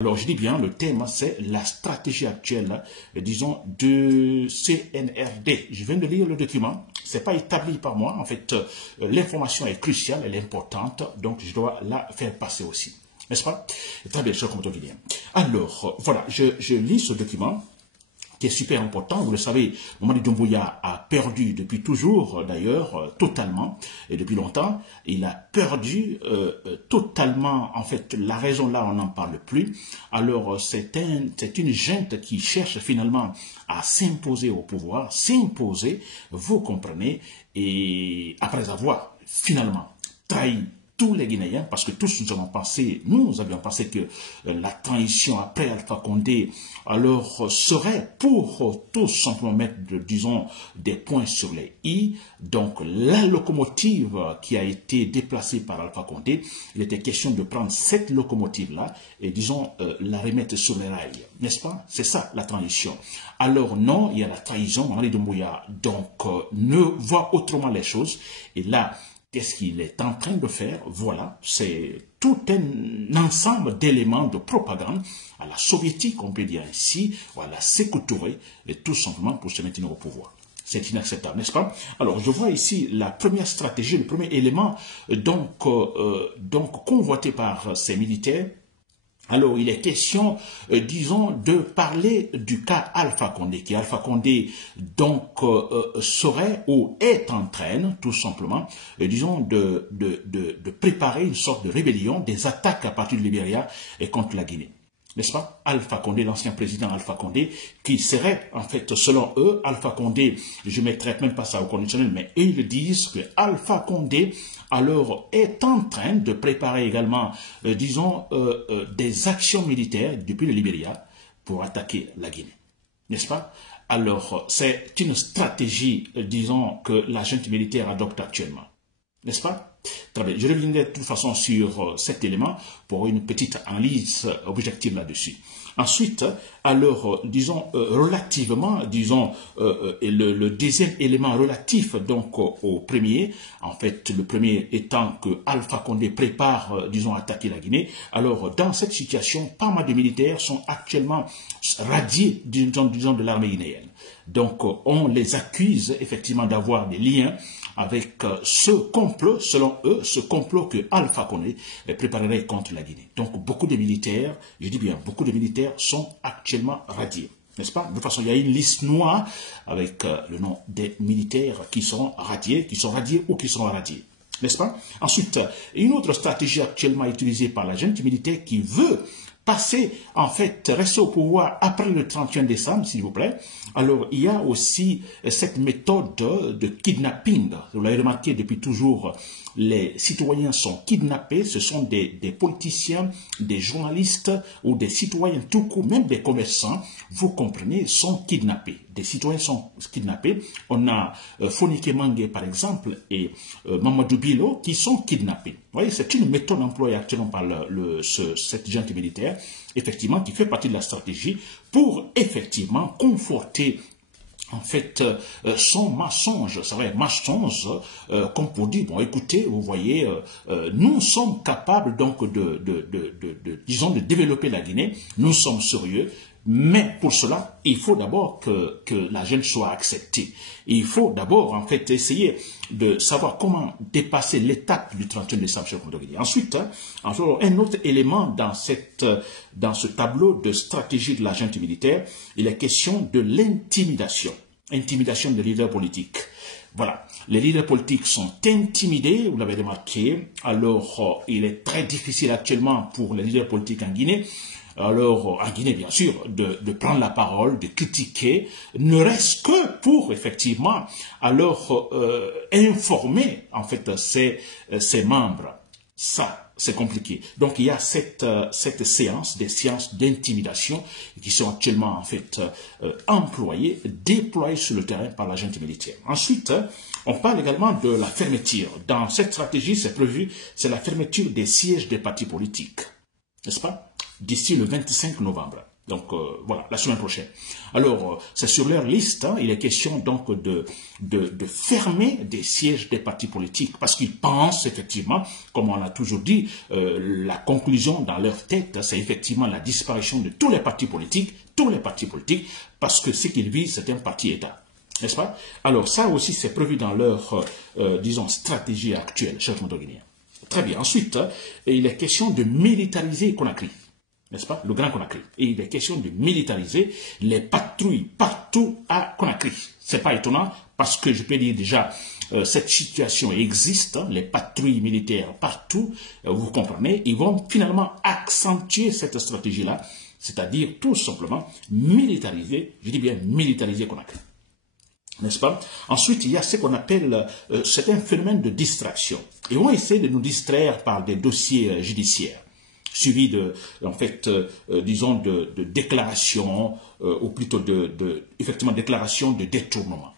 Alors, je dis bien, le thème, c'est la stratégie actuelle, disons, de CNRD. Je viens de lire le document. C'est pas établi par moi. En fait, l'information est cruciale, elle est importante, donc je dois la faire passer aussi. N'est-ce pas? Très bien, cher commentateur guinéen. Alors, voilà, je lis ce document qui est super important. Vous le savez, Mamadi Doumbouya a perdu depuis toujours, d'ailleurs, totalement, et depuis longtemps, il a perdu totalement, en fait, la raison là, on n'en parle plus. Alors, c'est une junte qui cherche finalement à s'imposer au pouvoir, s'imposer, vous comprenez, et après avoir finalement trahi tous les Guinéens, parce que tous nous avions pensé que la transition après Alpha Condé, alors, serait pour tout simplement mettre, disons, des points sur les i. Donc, la locomotive qui a été déplacée par Alpha Condé, il était question de prendre cette locomotive-là et, disons, la remettre sur les rails. N'est-ce pas? C'est ça, la transition. Alors, non, il y a la trahison, Mamadi Doumbouya, donc, ne voit autrement les choses. Et là, qu'est-ce qu'il est en train de faire? Voilà, c'est tout un ensemble d'éléments de propagande à la soviétique, on peut dire ainsi, ou à la Sékou Touré, et tout simplement pour se maintenir au pouvoir. C'est inacceptable, n'est-ce pas? Alors, je vois ici la première stratégie, le premier élément, donc convoité par ces militaires. Alors, il est question, disons, de parler du cas Alpha Condé, qui Alpha Condé, donc, serait ou est en train, tout simplement, disons, de préparer une sorte de rébellion, des attaques à partir du Libéria et contre la Guinée. N'est-ce pas? Alpha Condé, l'ancien président Alpha Condé, qui serait, en fait, selon eux, Alpha Condé, je ne mettrai même pas ça au conditionnel, mais eux, ils disent que Alpha Condé, alors, est en train de préparer également, disons, des actions militaires depuis le Libéria pour attaquer la Guinée. N'est-ce pas? Alors, c'est une stratégie, disons, que la junte militaire adopte actuellement. N'est-ce pas? Très bien. Je reviendrai de toute façon sur cet élément pour une petite analyse objective là-dessus. Ensuite, alors, disons, relativement, disons, le deuxième élément relatif donc au premier, en fait, le premier étant que Alpha Condé prépare, disons, à attaquer la Guinée. Alors, dans cette situation, pas mal de militaires sont actuellement radiés, disons, de l'armée guinéenne. Donc, on les accuse effectivement d'avoir des liens avec ce complot, selon eux, ce complot que Alpha Condé préparerait contre la Guinée. Donc, beaucoup de militaires, je dis bien, beaucoup de militaires sont actuellement radiés. N'est-ce pas? De toute façon, il y a une liste noire avec le nom des militaires qui sont radiés ou qui seront radiés. N'est-ce pas? Ensuite, une autre stratégie actuellement utilisée par la junte militaire qui veut passer, en fait, rester au pouvoir après le 31 décembre, s'il vous plaît. Alors, il y a aussi cette méthode de kidnapping. Vous l'avez remarqué depuis toujours, les citoyens sont kidnappés. Ce sont des politiciens, des journalistes ou des citoyens tout court, même des commerçants, vous comprenez, sont kidnappés. Des citoyens sont kidnappés. On a Fonike Mangue, par exemple, et Mamadou Bilo qui sont kidnappés. Vous voyez, c'est une méthode employée actuellement par cette junte militaire, effectivement, qui fait partie de la stratégie pour, effectivement, conforter en fait, son mensonge, c'est vrai, mensonge, comme pour dire, bon, écoutez, vous voyez, nous sommes capables donc disons, de développer la Guinée, nous sommes sérieux, mais pour cela, il faut d'abord que la jeune soit acceptée. Il faut d'abord, en fait, essayer de savoir comment dépasser l'étape du 31 décembre. Ensuite, un autre élément dans ce tableau de stratégie de la junte militaire, il est question de l'intimidation. Intimidation des leaders politiques. Voilà, les leaders politiques sont intimidés, vous l'avez remarqué. Alors, il est très difficile actuellement pour les leaders politiques en Guinée. Alors, en Guinée, bien sûr, de prendre la parole, de critiquer, ne reste que pour, effectivement, alors, informer, en fait, ses membres. Ça, c'est compliqué. Donc, il y a cette séance, des séances d'intimidation qui sont actuellement, en fait, employées, déployées sur le terrain par la junte militaire. Ensuite, on parle également de la fermeture. Dans cette stratégie, c'est prévu, la fermeture des sièges des partis politiques. N'est-ce pas? D'ici le 25 novembre. Donc voilà, la semaine prochaine. Alors, c'est sur leur liste, hein, il est question donc de fermer des sièges des partis politiques parce qu'ils pensent effectivement, comme on a toujours dit, la conclusion dans leur tête, c'est effectivement la disparition de tous les partis politiques, parce que ce qu'ils visent, c'est un parti-État. N'est-ce pas? Alors ça aussi, c'est prévu dans leur, disons, stratégie actuelle, chers Montoguinéens. Très bien. Ensuite, il est question de militariser Conakry. N'est-ce pas? Le Grand Conakry. Et il est question de militariser les patrouilles partout à Conakry. C'est pas étonnant parce que je peux dire déjà, cette situation existe, hein, les patrouilles militaires partout, vous comprenez, ils vont finalement accentuer cette stratégie-là, c'est-à-dire tout simplement militariser, je dis bien militariser Conakry. N'est-ce pas? Ensuite, il y a ce qu'on appelle, c'est un phénomène de distraction. Et on essaie de nous distraire par des dossiers judiciaires, suivis de, en fait, disons, de déclarations, ou plutôt effectivement, déclarations de détournement.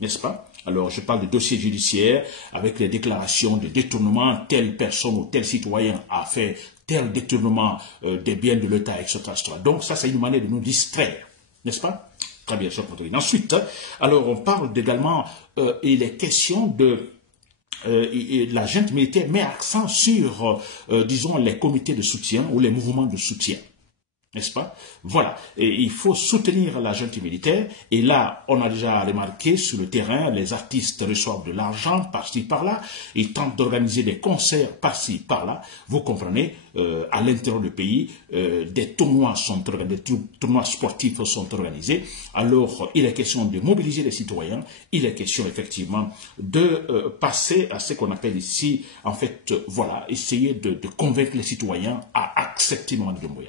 N'est-ce pas? Alors, je parle de dossiers judiciaires avec les déclarations de détournement, telle personne ou tel citoyen a fait tel détournement des biens de l'État, etc., etc. Donc, ça, c'est une manière de nous distraire. N'est-ce pas? Très bien, cher Patrick. Ensuite, alors on parle également, il est question de, la junte militaire met accent sur, disons, les comités de soutien ou les mouvements de soutien. N'est-ce pas? Voilà. Et il faut soutenir la junte militaire. Et là, on a déjà remarqué sur le terrain, les artistes reçoivent de l'argent par-ci, par-là. Ils tentent d'organiser des concerts par-ci, par-là. Vous comprenez, à l'intérieur du pays, des tournois sportifs sont organisés. Alors, il est question de mobiliser les citoyens. Il est question, effectivement, de passer à ce qu'on appelle ici, en fait, voilà, essayer de convaincre les citoyens à accepter Mamadi Doumbouya.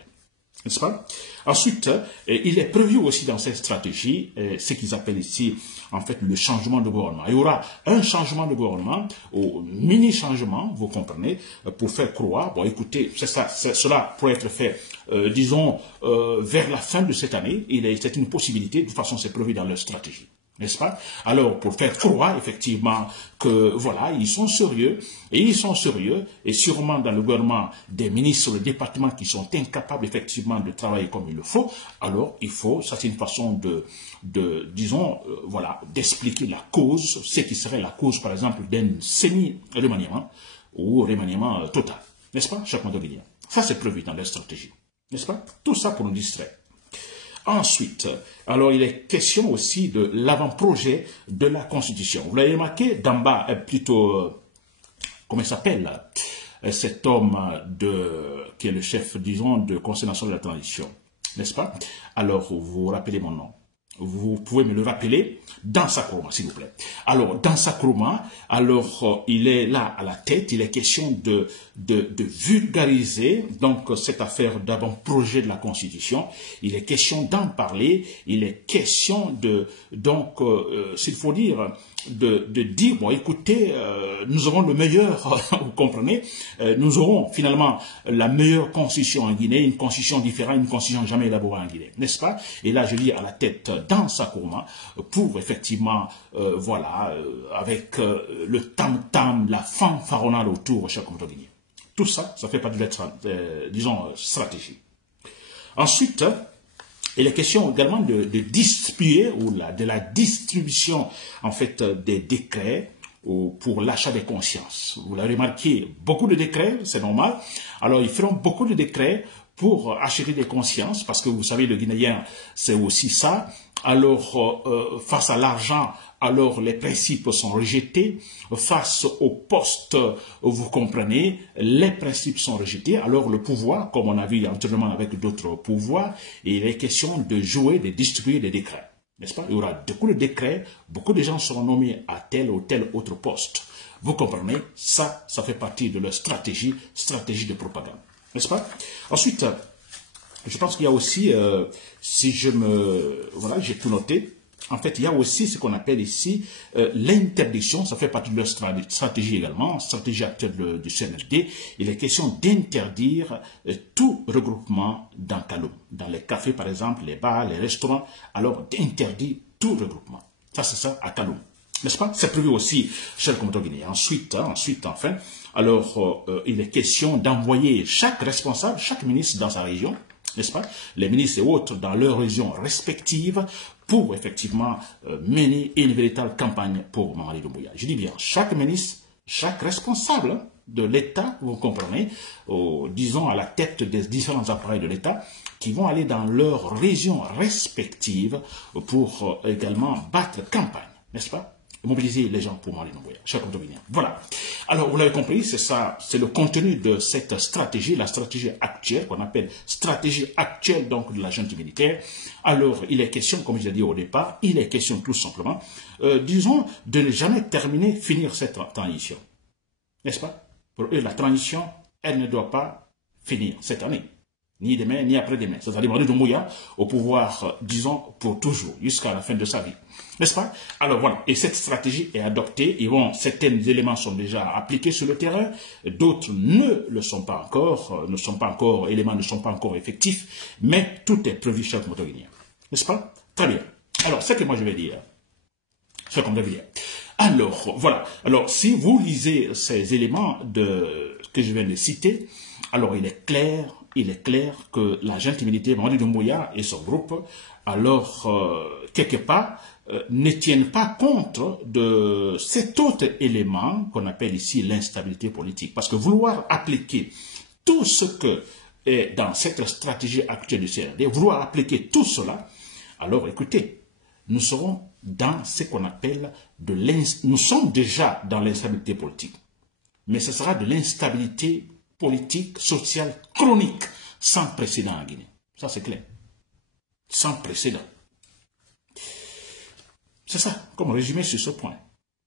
N'est-ce pas? Ensuite, il est prévu aussi dans cette stratégie, ce qu'ils appellent ici, en fait, le changement de gouvernement. Il y aura un changement de gouvernement, ou mini-changement, vous comprenez, pour faire croire, bon, écoutez, cela pourrait être fait, disons, vers la fin de cette année. C'est une possibilité, de toute façon, c'est prévu dans leur stratégie. N'est-ce pas? Alors, pour faire croire, effectivement, que, voilà, ils sont sérieux, et sûrement dans le gouvernement des ministres, des départements qui sont incapables, effectivement, de travailler comme il le faut, alors, il faut, ça c'est une façon disons, voilà, d'expliquer la cause, ce qui serait la cause, par exemple, d'un semi-remaniement, ou remaniement total. N'est-ce pas, chaque Montoguinéen? Ça, c'est prévu dans leur stratégie. N'est-ce pas? Tout ça pour nous distraire. Ensuite, alors il est question aussi de l'avant-projet de la Constitution. Vous l'avez remarqué, d'en bas, plutôt, comment il s'appelle, cet homme qui est le chef, disons, de Conseil national de la transition, n'est-ce pas? Alors, vous rappelez mon nom. Vous pouvez me le rappeler, Dansa Kourouma, s'il vous plaît. Alors, Dansa Kourouma, alors, il est là à la tête, il est question de vulgariser, donc, cette affaire d'avant-projet de la Constitution. Il est question d'en parler, il est question donc, s'il faut dire, de dire, bon, écoutez, nous aurons le meilleur, vous comprenez, nous aurons finalement la meilleure constitution en Guinée, une constitution différente, une constitution jamais élaborée en Guinée, n'est-ce pas? Et là, je lis à la tête Dansa Kourouma pour effectivement, voilà, avec le tam-tam, la fanfaronnade autour, chers Montoguinéens. Tout ça, ça fait partie de notre, disons, stratégie. Ensuite, il est question également de distribuer, ou de la distribution, en fait, des décrets pour l'achat des consciences. Vous l'avez remarqué, beaucoup de décrets, c'est normal. Alors, ils feront beaucoup de décrets pour acheter des consciences, parce que vous savez, le Guinéen, c'est aussi ça. Alors, face à l'argent, alors les principes sont rejetés. Face au poste, vous comprenez, les principes sont rejetés. Alors le pouvoir, comme on a vu antérieurement avec d'autres pouvoirs, il est question de jouer, de distribuer des décrets. N'est-ce pas? Il y aura beaucoup de décrets, beaucoup de gens seront nommés à tel ou tel autre poste. Vous comprenez, ça fait partie de leur stratégie de propagande. N'est-ce pas? Ensuite, je pense qu'il y a aussi, voilà, j'ai tout noté. En fait, il y a aussi ce qu'on appelle ici l'interdiction, ça fait partie de leur stratégie également, stratégie actuelle du CNRD. Il est question d'interdire tout regroupement dans Kaloum. Dans les cafés, par exemple, les bars, les restaurants, alors d'interdire tout regroupement. Ça, c'est ça à Kaloum. N'est-ce pas? C'est prévu aussi chez le Montoguinéen. Ensuite, enfin, alors, il est question d'envoyer chaque responsable, chaque ministre dans sa région. n'est-ce pas? Les ministres et autres dans leurs régions respectives pour effectivement mener une véritable campagne pour Mamadi Doumbouya. Je dis bien, chaque ministre, chaque responsable de l'État, vous comprenez, disons à la tête des différents appareils de l'État, qui vont aller dans leurs régions respectives pour également battre campagne, n'est-ce pas? Mobiliser les gens pour Mamadi Doumbouya, chers contributeurs. Voilà. Alors, vous l'avez compris, c'est ça, c'est le contenu de cette stratégie, la stratégie actuelle, qu'on appelle stratégie actuelle donc de la junte militaire. Alors, il est question, comme je l'ai dit au départ, il est question tout simplement, disons, de ne jamais terminer, finir cette transition. N'est-ce pas? Pour eux, la transition, elle ne doit pas finir cette année. Ni demain, ni après-demain. C'est-à-dire Mamadi Doumbouya au pouvoir, disons, pour toujours, jusqu'à la fin de sa vie. N'est-ce pas? Alors voilà, et cette stratégie est adoptée, et bon, certains éléments sont déjà appliqués sur le terrain, d'autres ne le sont pas encore, éléments ne sont pas encore effectifs, mais tout est prévu, chers motoguinéens. N'est-ce pas? Très bien. Alors, ce que moi je vais dire, ce qu'on devait dire. Alors, voilà. Alors, si vous lisez ces éléments que je viens de citer, alors il est clair que la junte militaire Mamadi Doumbouya et son groupe, alors, quelque part, ne tiennent pas compte de cet autre élément qu'on appelle ici l'instabilité politique. Parce que vouloir appliquer tout ce que est dans cette stratégie actuelle du CRD, vouloir appliquer tout cela, alors écoutez, nous serons dans ce qu'on appelle nous sommes déjà dans l'instabilité politique. Mais ce sera de l'instabilité politique, sociale, chronique, sans précédent en Guinée. Ça, c'est clair. Sans précédent. C'est ça, comme résumé sur ce point.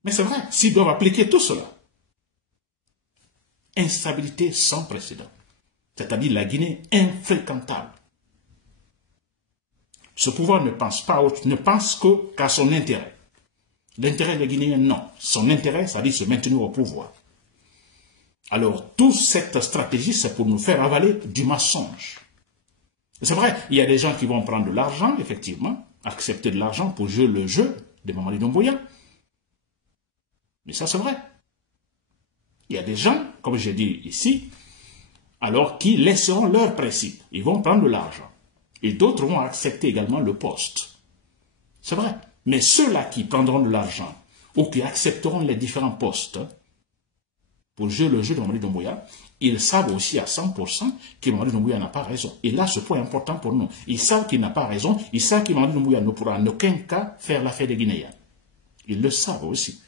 Mais c'est vrai, s'ils doivent appliquer tout cela, instabilité sans précédent. C'est-à-dire la Guinée infréquentable. Ce pouvoir ne pense qu'à son intérêt. L'intérêt des Guinéens, non. Son intérêt, c'est-à-dire se maintenir au pouvoir. Alors, toute cette stratégie, c'est pour nous faire avaler du mensonge. C'est vrai, il y a des gens qui vont prendre de l'argent, effectivement, accepter de l'argent pour jouer le jeu de Mamadi Doumbouya. Mais ça, c'est vrai. Il y a des gens, comme j'ai dit ici, alors qui laisseront leurs principes. Ils vont prendre de l'argent. Et d'autres vont accepter également le poste. C'est vrai. Mais ceux-là qui prendront de l'argent ou qui accepteront les différents postes pour jouer le jeu de Mamadi Doumbouya, ils savent aussi à 100% que Mamadi Doumbouya n'a pas raison. Et là, ce point est important pour nous. Ils savent qu'il n'a pas raison. Ils savent que Mamadi Doumbouya ne pourra en aucun cas faire l'affaire des Guinéens. Ils le savent aussi.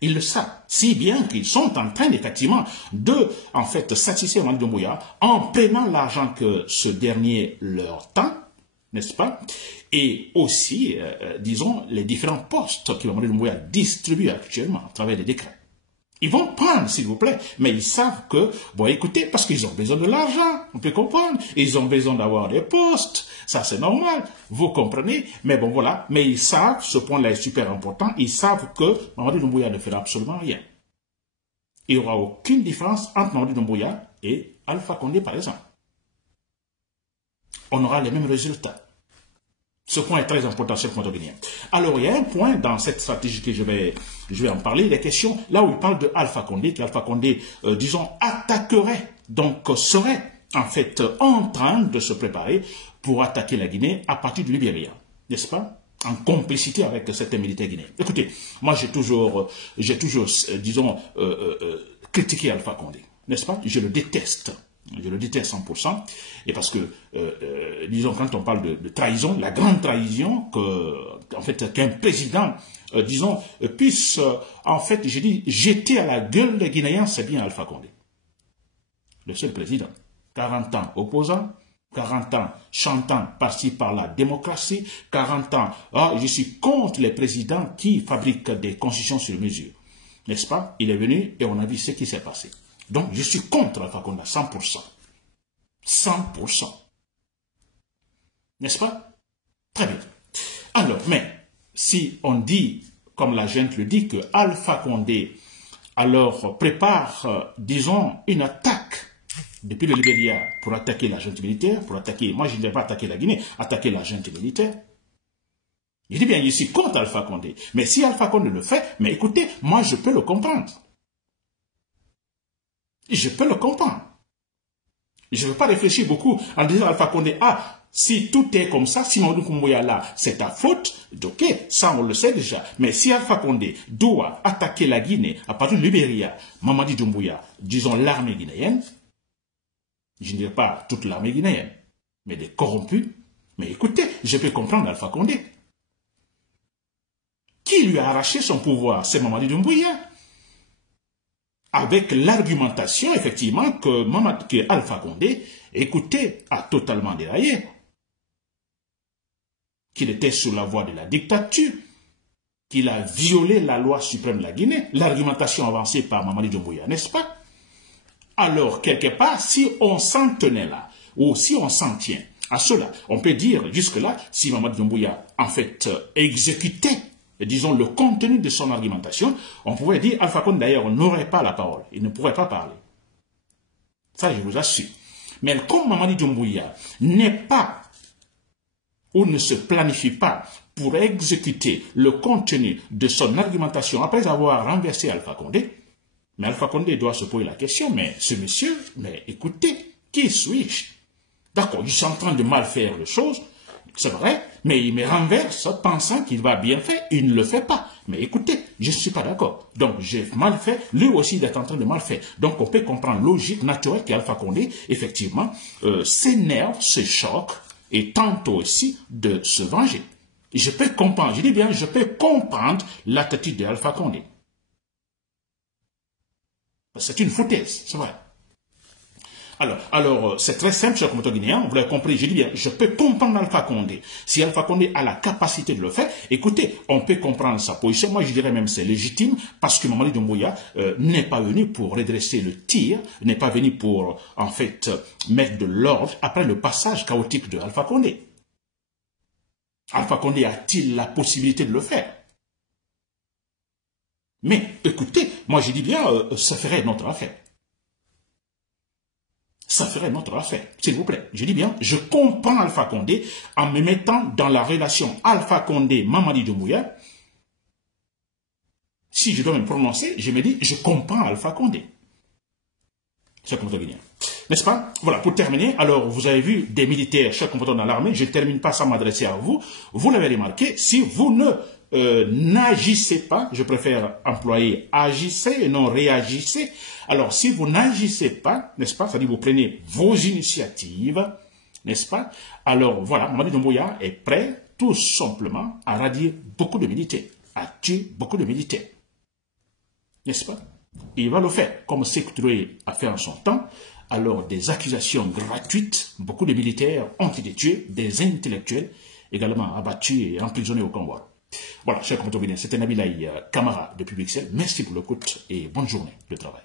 Ils le savent. Si bien qu'ils sont en train, effectivement, de, en fait, satisfaire Mamadi Doumbouya en prenant l'argent que ce dernier leur tend, n'est-ce pas? Et aussi, disons, les différents postes que Mamadi Doumbouya distribue actuellement à travers des décrets. Ils vont prendre, s'il vous plaît, mais ils savent que, bon, écoutez, parce qu'ils ont besoin de l'argent, on peut comprendre, ils ont besoin d'avoir des postes, ça c'est normal, vous comprenez, mais bon, voilà, mais ils savent, ce point-là est super important, ils savent que Mamadi Doumbouya ne fera absolument rien. Il n'y aura aucune différence entre Mamadi Doumbouya et Alpha Condé, par exemple. On aura les mêmes résultats. Ce point est très important, cher Guinéen. Alors, il y a un point dans cette stratégie que je vais en parler, les questions, là où il parle de Alpha Condé, qu'Alpha Condé, disons, attaquerait, donc serait en fait en train de se préparer pour attaquer la Guinée à partir du Libéria, n'est-ce pas? En complicité avec certains militaires guinéens. Écoutez, moi j'ai toujours disons, critiqué Alpha Condé, n'est-ce pas? Je le déteste. Je le déteste 100%, et parce que, disons, quand on parle de trahison, la grande trahison qu'un président, disons, puisse, en fait, je dis, jeter à la gueule des Guinéens, c'est bien Alpha Condé. Le seul président. 40 ans opposant, 40 ans chantant par-ci par-là démocratie, 40 ans, je suis contre les présidents qui fabriquent des constitutions sur mesure. N'est-ce pas? Il est venu et on a vu ce qui s'est passé. Donc, je suis contre Alpha Condé à 100%. 100%. N'est-ce pas? Très bien. Alors, mais, si on dit, comme la junte le dit, que Alpha Condé, alors, prépare, disons, une attaque depuis le Libéria pour attaquer la junte militaire, pour attaquer, moi je ne vais pas attaquer la Guinée, attaquer la junte militaire. Je dis bien, je suis contre Alpha Condé. Mais si Alpha Condé le fait, mais écoutez, moi je peux le comprendre. Je peux le comprendre. Je ne veux pas réfléchir beaucoup en disant à Alpha Condé, ah, si tout est comme ça, si Mamadou Doumbouya là, c'est ta faute, ok, ça on le sait déjà. Mais si Alpha Condé doit attaquer la Guinée à partir de Libéria, Mamadi Doumbouya, disons l'armée guinéenne, je ne dirais pas toute l'armée guinéenne, mais des corrompus, mais écoutez, je peux comprendre Alpha Condé. Qui lui a arraché son pouvoir? C'est Mamadi Doumbouya. Avec l'argumentation, effectivement, que Alpha Condé, écoutez, a totalement déraillé. Qu'il était sur la voie de la dictature, qu'il a violé la loi suprême de la Guinée, l'argumentation avancée par Mamadi Doumbouya, n'est-ce pas? Alors, quelque part, si on s'en tenait là, ou si on s'en tient à cela, on peut dire jusque-là, si Mamadi Doumbouya, en fait, exécutait, disons, le contenu de son argumentation, on pourrait dire, Alpha Condé, d'ailleurs, n'aurait pas la parole, il ne pourrait pas parler. Ça, je vous assure. Mais comme Mamadi Doumbouya n'est pas ou ne se planifie pas pour exécuter le contenu de son argumentation après avoir renversé Alpha Condé, mais Alpha Condé doit se poser la question, mais ce monsieur, mais écoutez, qui suis-je? D'accord, je suis en train de mal faire les choses, c'est vrai, mais il me renverse pensant qu'il va bien faire, il ne le fait pas. Mais écoutez, je ne suis pas d'accord. Donc j'ai mal fait, lui aussi il est en train de mal faire. Donc on peut comprendre logique, naturelle qu'Alpha Condé, effectivement, s'énerve, se choque, et tente aussi de se venger. Je peux comprendre, je dis bien, je peux comprendre l'attitude d'Alpha Condé. C'est une foutaise, c'est vrai. Alors c'est très simple, cher compatriote guinéen, vous l'avez compris, je dis bien, je peux comprendre Alpha Condé. Si Alpha Condé a la capacité de le faire, écoutez, on peut comprendre sa position. Moi, je dirais même c'est légitime, parce que Mamadi Doumbouya n'est pas venu pour redresser le tir, n'est pas venu pour, en fait, mettre de l'ordre après le passage chaotique de Alpha Condé. Alpha Condé a-t-il la possibilité de le faire? Mais, écoutez, moi je dis bien, ça ferait notre affaire. Ça ferait notre affaire, s'il vous plaît. Je dis bien, je comprends Alpha Condé en me mettant dans la relation Alpha Condé-Mamadi Doumbouya. Si je dois me prononcer, je me dis, je comprends Alpha Condé. C'est comme ça, Guinéen. N'est-ce pas? Voilà, pour terminer, alors vous avez vu des militaires, chaque combattant dans l'armée, je ne termine pas sans m'adresser à vous. Vous l'avez remarqué, si vous ne n'agissez pas, je préfère employer agissez et non réagissez. Alors, si vous n'agissez pas, n'est-ce pas, c'est-à-dire vous prenez vos initiatives, n'est-ce pas? Alors, voilà, Mamadi Doumbouya est prêt, tout simplement, à radier beaucoup de militaires, à tuer beaucoup de militaires. N'est-ce pas? Et il va le faire, comme Sékou Touré a fait en son temps. Alors, des accusations gratuites, beaucoup de militaires ont été tués, des intellectuels également abattus et emprisonnés au Congo. Voilà, chers compatriotes, c'était Nabilaï Camara depuis Bruxelles. Merci pour l'écoute et bonne journée de travail.